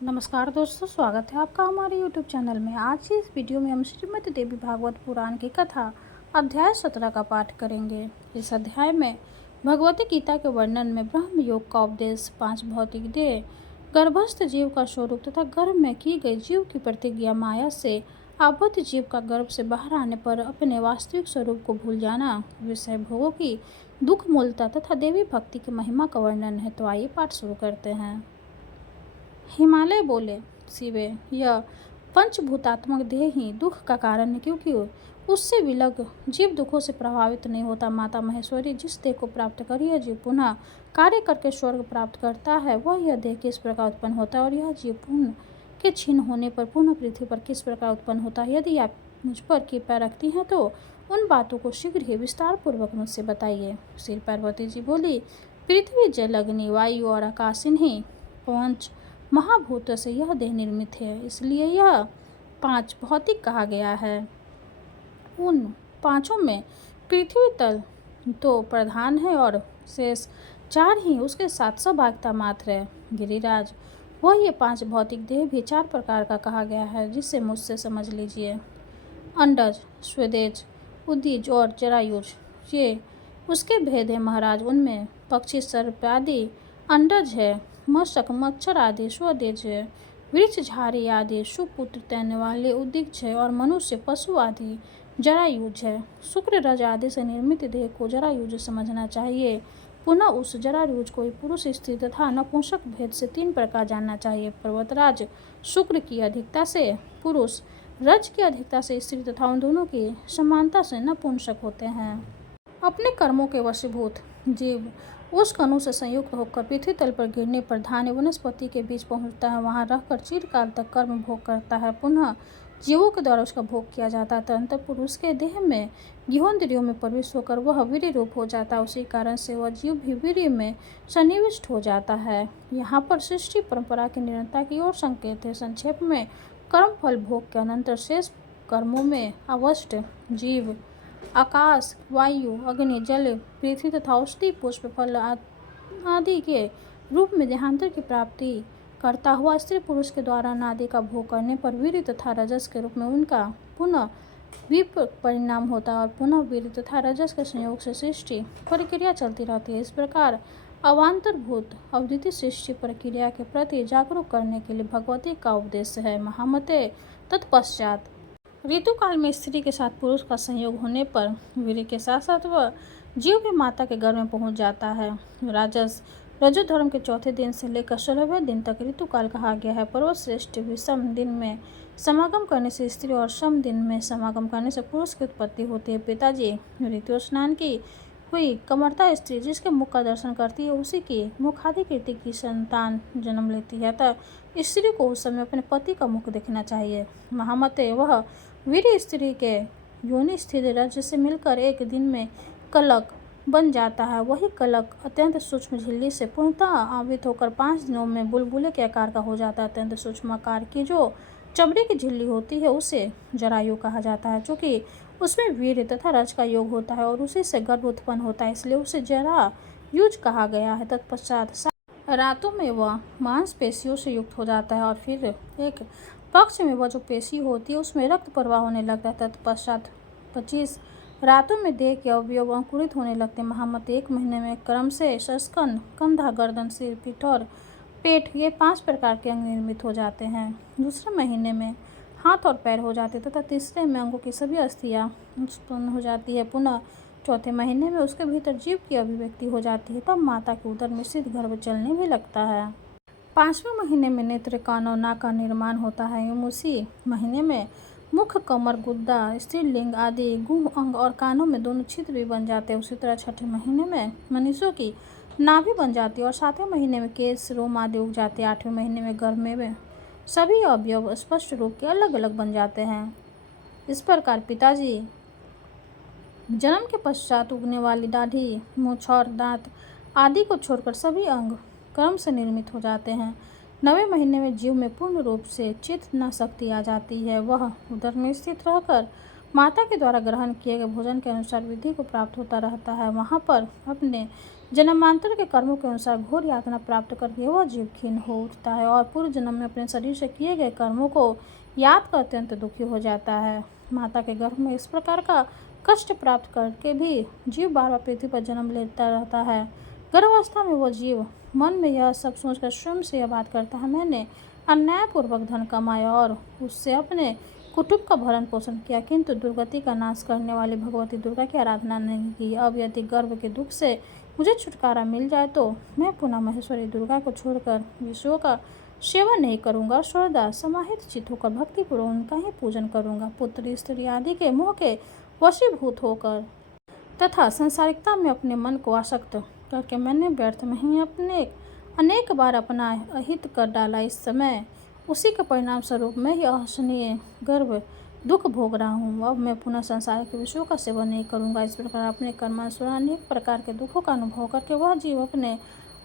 नमस्कार दोस्तों, स्वागत है आपका हमारे YouTube चैनल में। आज की इस वीडियो में हम श्रीमद् देवी भागवत पुराण की कथा अध्याय 17 का पाठ करेंगे। इस अध्याय में भगवती गीता के वर्णन में ब्रह्म योग का उपदेश, 5 भौतिक देह, गर्भस्थ जीव का स्वरूप तथा गर्भ में की गई जीव की प्रतिज्ञा, माया से आबद्ध जीव का गर्भ से बाहर आने पर अपने वास्तविक स्वरूप को भूल जाना, विषय भोगों की दुख मूलता तथा देवी भक्ति की महिमा का वर्णन है। तो आइए पाठ शुरू करते हैं। हिमालय बोले, शिवे, यह पंचभूतात्मक देह ही दुख का कारण है, क्योंकि उससे विलग जीव दुखों से प्रभावित नहीं होता। माता महेश्वरी, जिस देह को प्राप्त कर यह जीव पुनः कार्य करके स्वर्ग प्राप्त करता है, वह यह देह किस प्रकार उत्पन्न होता है और यह जीव पुण्य के छीन होने पर पुनः पृथ्वी पर किस प्रकार उत्पन्न होता है। यदि आप मुझ पर कृपा रखती हैं तो उन बातों को शीघ्र ही विस्तार पूर्वक मुझसे बताइए। श्री पार्वती जी बोली, पृथ्वी, जल, अग्नि, वायु और आकाश, इन्हीं पंच महाभूतों से यह देह निर्मित है, इसलिए यह 5 भौतिक कहा गया है। उन पांचों में पृथ्वी तल तो प्रधान है और शेष 4 ही उसके साथ सौभाग्यता मात्र है। गिरिराज, वह ये 5 भौतिक देह भी 4 प्रकार का कहा गया है, जिससे मुझसे समझ लीजिए। अंडज, स्वेदेज, उद्दीज और जरायुज, ये उसके भेद है महाराज। उनमें पक्षी, सर्प आदि अंडज है, मशक, मच्छर आदि स्वदेज है, वृक्ष, झाड़ी आदि सुपुत्र तैरने वाले उद्दिज है और मनुष्य, पशु आदि जरायुज है। शुक्र, रज आदि से निर्मित देह को जरायुज समझना चाहिए। पुनः उस जरायुज को पुरुष, स्त्री तथा नपुंसक भेद से 3 प्रकार जानना चाहिए। पर्वतराज, शुक्र की अधिकता से पुरुष, रज की अधिकता से स्त्री तथा उन दोनों की समानता से नपुंसक होते हैं। अपने कर्मों के वशीभूत जीव उस कणु से संयुक्त होकर पृथ्वी तल पर गिरने पर धान्य वनस्पति के बीच पहुंचता है, वहां रहकर चिरकाल तक कर्म भोग करता है। पुनः जीवों के द्वारा उसका भोग किया जाता है। तदंतर पुरुष के देह में ज्ञेयोंद्रियों में प्रविष्ट होकर वह वीर्य रूप हो जाता है। उसी कारण से वह जीव भी वीर्य में सन्निविष्ट हो जाता है। यहाँ पर सृष्टि परंपरा की निरंतरता की ओर संकेत है। संक्षेप में, कर्म फल भोग के अनंतर शेष कर्मों में अवष्ट जीव आकाश, वायु, अग्नि, जल, पृथ्वी तथा औषधि, पुष्प, फल आदि के रूप में देहांतर की प्राप्ति करता हुआ स्त्री पुरुष के द्वारा अनादि का भोग करने पर वीर्य तथा रजस के रूप में उनका पुनः परिणाम होता है और पुनः वीर्य तथा रजस के संयोग से सृष्टि प्रक्रिया चलती रहती है। इस प्रकार अवांतरभूत अद्वितीय सृष्टि प्रक्रिया के प्रति जागरूक करने के लिए भगवती का उपदेश है। महामते, तत्पश्चात ऋतुकाल में स्त्री के साथ पुरुष का संयोग होने पर वीर्य के साथ साथ वह जीव भी माता के गर्भ में पहुंच जाता है। रजो धर्म के चौथे दिन से लेकर 16वें दिन तक ऋतुकाल कहा गया है। पर्वश्रेष्ठ विषम दिन में समागम करने से स्त्री और सम दिन में समागम करने से पुरुष की उत्पत्ति होती है। पिताजी, ऋतु स्नान की हुई कमरता स्त्री जिसके मुख का दर्शन करती है, उसी की मुखाधिकृति की संतान जन्म लेती है। अतः स्त्री को उस समय अपने पति का मुख देखना चाहिए। महामते, वह वीर स्त्री के योनि स्थित रज से मिलकर एक दिन में कलक बन जाता है। वही कलक अत्यंत सूक्ष्म झिल्ली से पूर्णतः आवृत होकर 5 दिनों में बुलबुले के आकार का हो जाता है। अत्यंत सूक्ष्म आकार की जो चमड़ी की झिल्ली होती है उसे जरायु कहा जाता है, क्योंकि उसमें वीर्य तथा रज का योग होता है और उसी से गर्भ उत्पन्न होता है, इसलिए उसे जरायुज कहा गया है। तत्पश्चात रातों में वह मांसपेशियों से युक्त हो जाता है और फिर एक पक्ष में वह जो पेशी होती है उसमें रक्त प्रवाह होने लगता है। तत्पश्चात 25 रातों में देह के अवयव अंकुरित होने लगते हैं। महामते, 1 महीने में क्रम से सस्कन, कंधा, गर्दन, सिर, पीठ और पेट, ये 5 प्रकार के अंग निर्मित हो जाते हैं। दूसरे महीने में हाथ और पैर हो जाते तथा तीसरे में अंगों की सभी अस्थियां उत्पन्न हो जाती है। पुनः चौथे महीने में उसके भीतर जीव की अभिव्यक्ति हो जाती है, तब माता के उदर में स्थित गर्भ चलने भी लगता है। 5वें महीने में नेत्र, कान और नाक का निर्माण होता है एवं उसी महीने में मुख, कमर, गुद्दा, स्त्रीलिंग आदि गुह अंग और कानों में दोनों छिद्र भी बन जाते हैं। उसी तरह 6ठे महीने में मनुष्यों की नाभि बन जाती है और 7वें महीने में केश, रोम आदि उग जाते हैं। 8वें महीने में गर्भ में सभी अवयव स्पष्ट रूप के अलग अलग बन जाते हैं। इस प्रकार पिताजी जन्म के पश्चात उगने वाली दाढ़ी, मूछ और दांत आदि को छोड़कर सभी अंग क्रम से निर्मित हो जाते हैं। 9वें महीने में जीव में पूर्ण रूप से चेतना शक्ति आ जाती है। वह उदर में स्थित रहकर माता के द्वारा ग्रहण किए गए भोजन के अनुसार विधि को प्राप्त होता रहता है। वहाँ पर अपने जन्मांतर के कर्मों के अनुसार घोर यातना प्राप्त करके वह जीव खीन हो उठता है और पूर्व जन्म में अपने शरीर से किए गए कर्मों को याद कर अत्यंत दुखी हो जाता है। माता के गर्भ में इस प्रकार का कष्ट प्राप्त करके भी जीव बार बार पृथ्वी पर जन्म लेता रहता है। गर्भावस्था में वो जीव मन में यह सब सोचकर स्वयं से यह बात करता है, मैंने अन्यायपूर्वक धन कमाया और उससे अपने कुटुंब का भरण पोषण किया, किंतु दुर्गति का नाश करने वाली भगवती दुर्गा की आराधना नहीं की। अब यदि गर्भ के दुख से मुझे छुटकारा मिल जाए तो मैं पुनः महेश्वरी दुर्गा को छोड़कर विष्णु का सेवा नहीं करूंगा और सर्वदा समाहित चित्त होकर भक्तिपूर्वक उनका ही पूजन करूंगा। पुत्र स्त्री आदि के मोह के वशीभूत होकर तथा संसारिकता में अपने मन को आसक्त करके मैंने व्यर्थ में ही अपने अनेक बार अपना अहित कर डाला। इस समय उसी के परिणाम स्वरूप मैं ही असहनीय गर्भ दुख भोग रहा हूँ। अब मैं पुनः संसार के विषयों का सेवन नहीं करूँगा। इस प्रकार अपने कर्मानुसार अनेक प्रकार के दुखों का अनुभव करके वह जीव अपने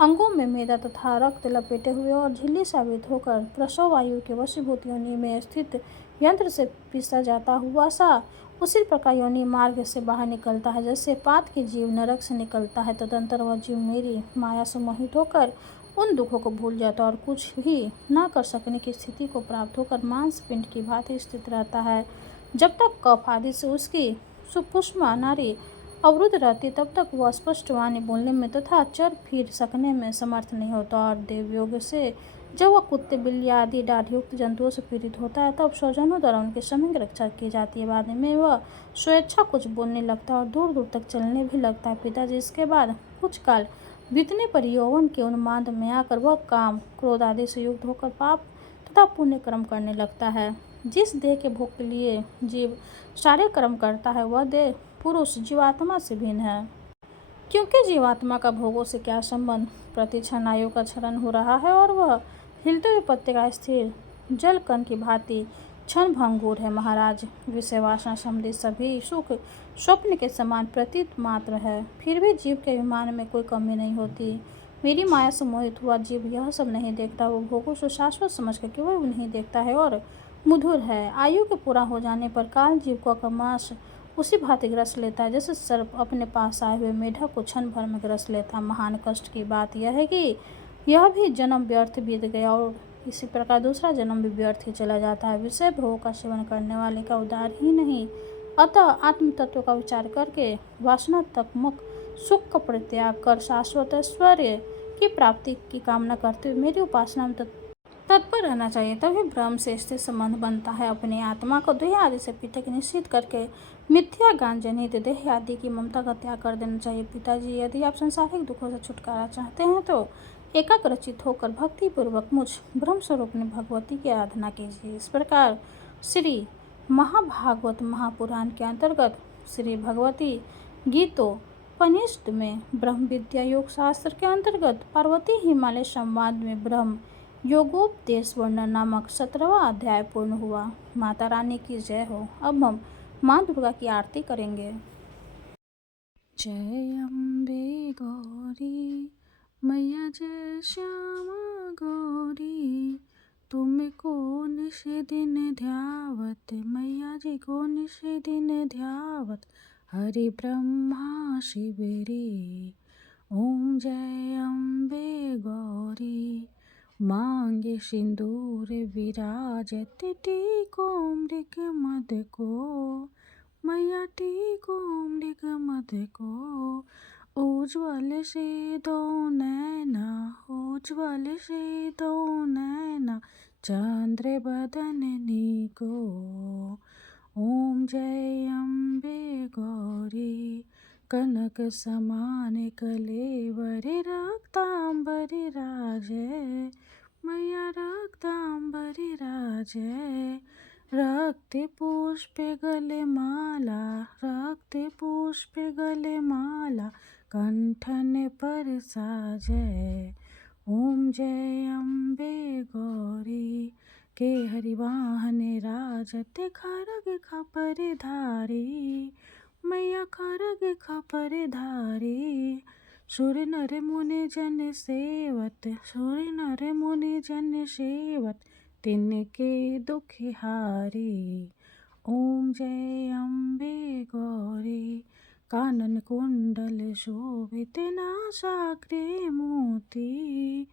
अंगों में मेदा तथा रक्त लपेटे हुए और झिल्ली साबित होकर प्रसव वायु के वशीभूत योनि में स्थित यंत्र से पीसा जाता हुआ सा उसी प्रकार योनि मार्ग से बाहर निकलता है, जैसे पात के जीव नरक से निकलता है। तदंतर वह जीव मेरी माया से मोहित होकर उन दुखों को भूल जाता और कुछ भी न कर सकने की स्थिति को प्राप्त होकर मांस पिंड की भांति स्थित रहता है। जब तक कफ आदि से उसकी सुपुष्मा नारी अवरुद्ध रहती तब तक वह स्पष्ट वाणी बोलने में तथा चर फिर सकने में समर्थ नहीं होता और देवयोग से जब वह कुत्ते बिल्ली आदि दाढ़युक्त जंतुओं से पीड़ित होता है तब स्वजनों द्वारा उनकी समग्र रक्षा की जाती है। बाद में वह स्वेच्छा कुछ बोलने लगता है और दूर दूर तक चलने भी लगता है। पिताजी इसके बाद कुछ काल बीतने पर यौवन के उन्माद में आकर वह काम क्रोध आदि से युक्त होकर पाप तथा पुण्य कर्म करने लगता है। जिस देह के भोग के लिए जीव सारे कर्म करता है वह देह पुरुष जीवात्मा से भिन्न है, क्योंकि जीवात्मा का भोगों से क्या संबंध। प्रतिक्षण आयु का क्षरण हो रहा है और वह हिलते हुए पत्ते का स्थिर जल कण की भांति क्षण भंगुर है। महाराज, विषय वासना संबंधी सभी सुख स्वप्न के समान प्रतीत मात्र है, फिर भी जीव के अभिमान में कोई कमी नहीं होती। मेरी माया से मोहित हुआ जीव यह सब नहीं देखता, वो भोगों से शाश्वत समझकर केवल उन्हें देखता है और मधुर है। आयु के पूरा हो जाने पर काल जीव को अकर्माश उसी भांति ग्रस लेता है जैसे सर्प अपने पास आए हुए मेढक को क्षण भर में ग्रस लेता। महान कष्ट की बात यह है कि यह भी जन्म व्यर्थ बीत गया और इसी प्रकार दूसरा जन्म भी व्यर्थ ही चला जाता है। विषय भोग का सेवन करने वाले का उद्धार ही नहीं, अतः आत्म तत्व का विचार करके वासनात्मक सुख का परित्याग कर शाश्वत ऐश्वर्य की प्राप्ति की कामना करते हुए मेरी उपासना में तत्पर रहना चाहिए, तभी ब्रह्म से स्थिर संबंध बनता है। अपनी आत्मा को देह आदि से पृथक निश्चित करके मिथ्या ज्ञान जनित देह आदि की ममता का त्याग कर देना चाहिए। पिताजी, यदि आप संसारिक दुखों से छुटकारा चाहते हैं तो एकाग्रचित होकर भक्ति पूर्वक मुझ ब्रह्म स्वरूप में भगवती की आराधना कीजिए। इस प्रकार श्री महाभागवत महापुराण के अंतर्गत श्री भगवती गीतोपनिषद में ब्रह्म विद्या योग शास्त्र के अंतर्गत पार्वती हिमालय संवाद में ब्रह्म योगोपदेश वर्णन नामक 17वां अध्याय पूर्ण हुआ। माता रानी की जय हो। अब हम माँ दुर्गा की आरती करेंगे। जय अम्बे गौरी मैया, जय श्यामा गौरी, तुम्हें कौन से दिन ध्यावत मैया जी, कौन से दिन ध्यावत हरि ब्रह्मा शिवरी। ओम जय अम्बे गौरी, मांगे सिंदूर विराजत, टीको मृग मद को मैया, टीको मृग मद को। उज्ज्वल से दो नैना, उज्ज्वल से दो नैना, चंद्र बदननी को। ओम जय अम्बे गौरी, कनक समान कलेवर, रक्तांबर राजय मैया, रक्तांबर राजय। रक्त पुष्प गले माला, रक्त पुष्प गले माला, कंठन पर साजय। ओम जय अम्बे गौरी, के हरिवाहन राजत, खरग खपर धारी मैया, खरग खपर धारी। सुर नर मुनि जन सेवत, सुर नर मुनि जन सेवत, तिनके दुख हारी। ओम जय अम्बे गौरी, कानन कुंडल शोभिते नासाग्रे मोती,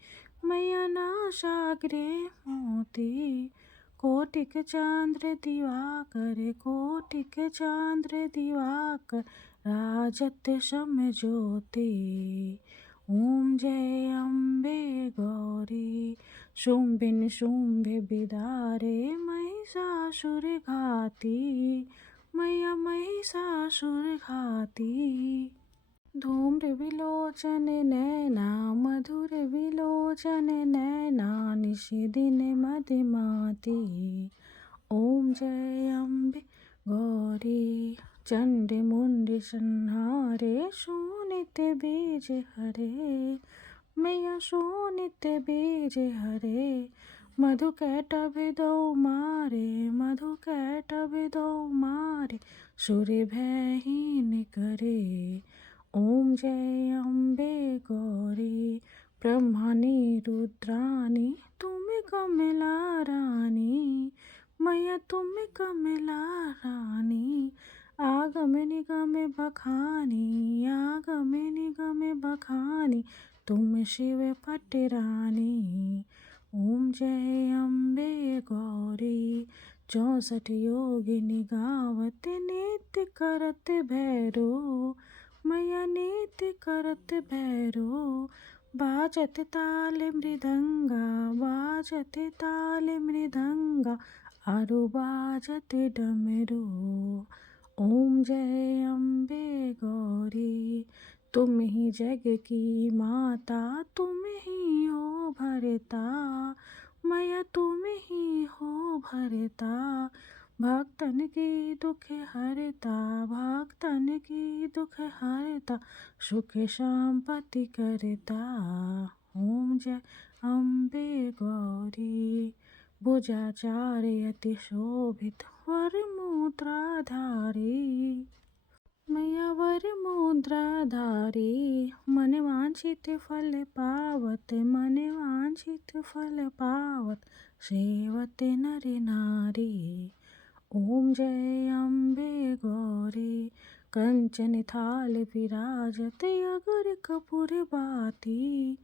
मैया नासाग्रे मोती। कोटिक चांद्र दिवाकर, कोटिक चांद्र दिवाकर, राजत सम ज्योति। ओम जय अम्बे गौरी, शुंभिन शुंभ बिदारे, महिषासुर घाती, मैया महिषासुर घाती। धूम्र विलोचन नैना, मधुर विलोचन नैना, निशि दिन मदिमाती। ओम जय अम्बे गौरी, चंड मुंड संहारे, शोणित बीज हरे, मैया शोणित बीज हरे। मधु कैटभ दो मारे, मधु कैटभ दो मारे, सूर्य भयहीन करे। ओम जय अम्बे गौरी, ब्रह्मणि रुद्राणी, तुम कमला रानी, मैया तुम कमला रानी। आगम निगम बखानी, आगम निगम बखानी, तुम शिव पटरानी। ओम जय अम्बे गौरी, 64 योगिनी गावत, नित्य करत भैरो, मैया नित्य करत भैरो। बाजत ताल मृदंगा, बाजत ताल मृदंगा, आरु बाजत डमरू। ओम जय अम्बे गौरी, तुम ही जग की माता, तुम ही हो भरता, मैया तुम ही हो भरता। भक्तन की दुख हरता, भक्तन की दुख हरता, सुख संपत्ति करता। ओम जय अम्बे गौरी, भुजाचार्य अति शोभित, वर मुद्राधारी, मैया वर मुद्राधारी। मन वांछित फल पावत, मन वांछित फल पावत, सेवत नर नारी। ओम जय अम्बे गौरी, कंचन थाल विराजत, अगर कपूर बाती,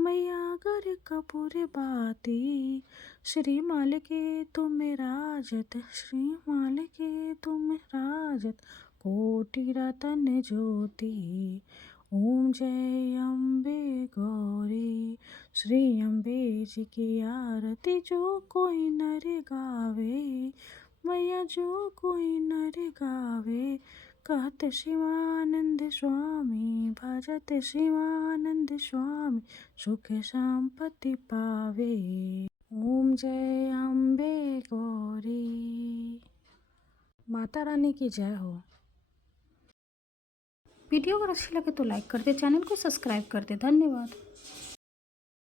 मैया अगर कपूर बाती। श्रीमाल के तुम राजत, श्रीमाल के तुम राजत, कोटि रतन ज्योति। ओम जय अम्बे गौरी, श्री अम्बे जी की आरती, जो कोई नर गावे, मैया जो कोई नर गावे। कहत शिवानंद स्वामी, भजत शिवानंद स्वामी, सुख संपत्ति पावे। ओम जय अम्बे गौरी। माता रानी की जय हो। वीडियो अगर अच्छी लगे तो लाइक कर दे, चैनल को सब्सक्राइब कर दे। धन्यवाद।